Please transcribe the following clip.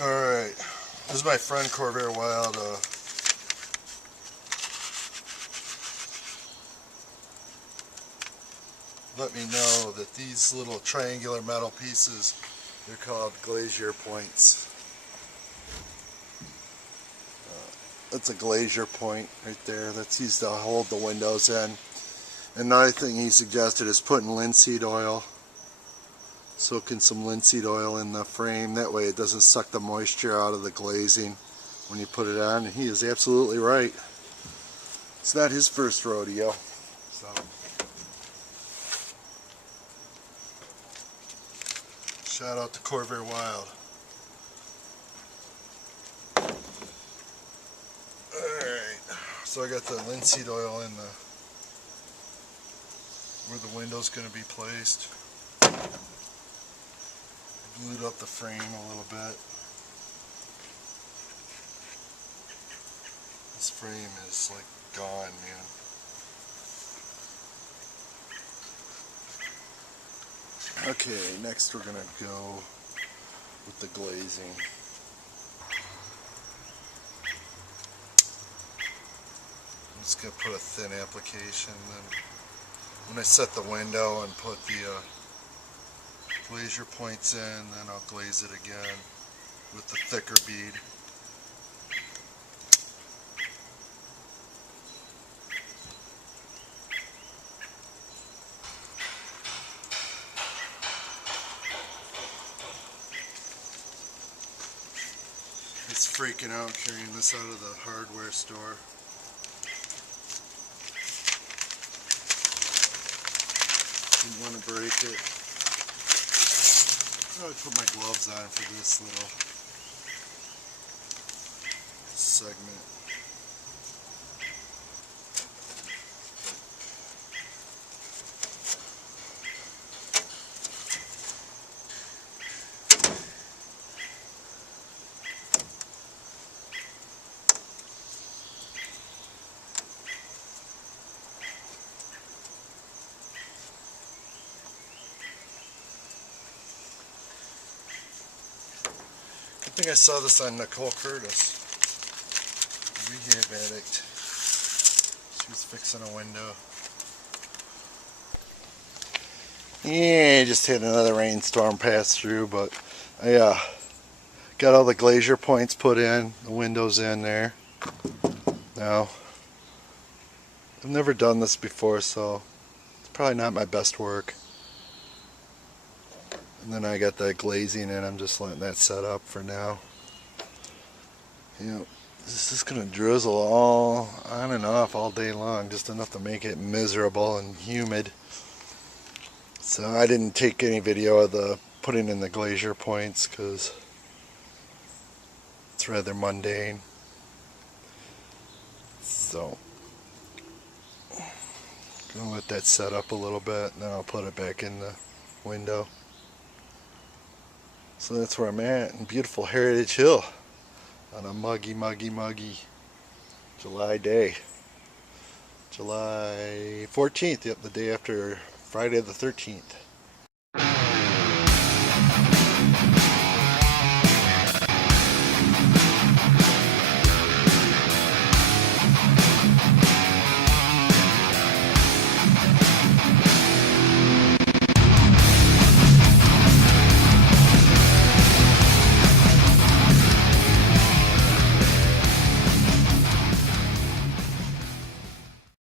Alright, this is my friend Corvair Wild. Let me know that these little triangular metal pieces, they're called glazier points. That's a glazier point right there. That's used to hold the windows in. Another thing he suggested is putting linseed oil. Soaking some linseed oil in the frame. That way it doesn't suck the moisture out of the glazing when you put it on. And he is absolutely right. It's not his first rodeo. So, shout out to Corvair Wild. Alright, so I got the linseed oil in the where the window's going to be placed. Glued up the frame a little bit. This frame is like gone, man. Okay, next we're going to go with the glazing. I'm just going to put a thin application, then when I set the window and put the glazier points in, then I'll glaze it again with the thicker bead. It's freaking out carrying this out of the hardware store. Didn't want to break it. I put my gloves on for this little segment. I think I saw this on Nicole Curtis, rehab addict. She was fixing a window. Yeah, just had another rainstorm pass through, but I got all the glazier points put in, the windows in there. Now, I've never done this before, so it's probably not my best work. And then I got that glazing in, I'm just letting that set up for now. You know, this is going to drizzle all on and off all day long, just enough to make it miserable and humid. So I didn't take any video of the putting in the glazier points because it's rather mundane. So gonna let that set up a little bit, and then I'll put it back in the window. So that's where I'm at in beautiful Heritage Hill on a muggy July day. July 14th, yep, the day after Friday the 13th.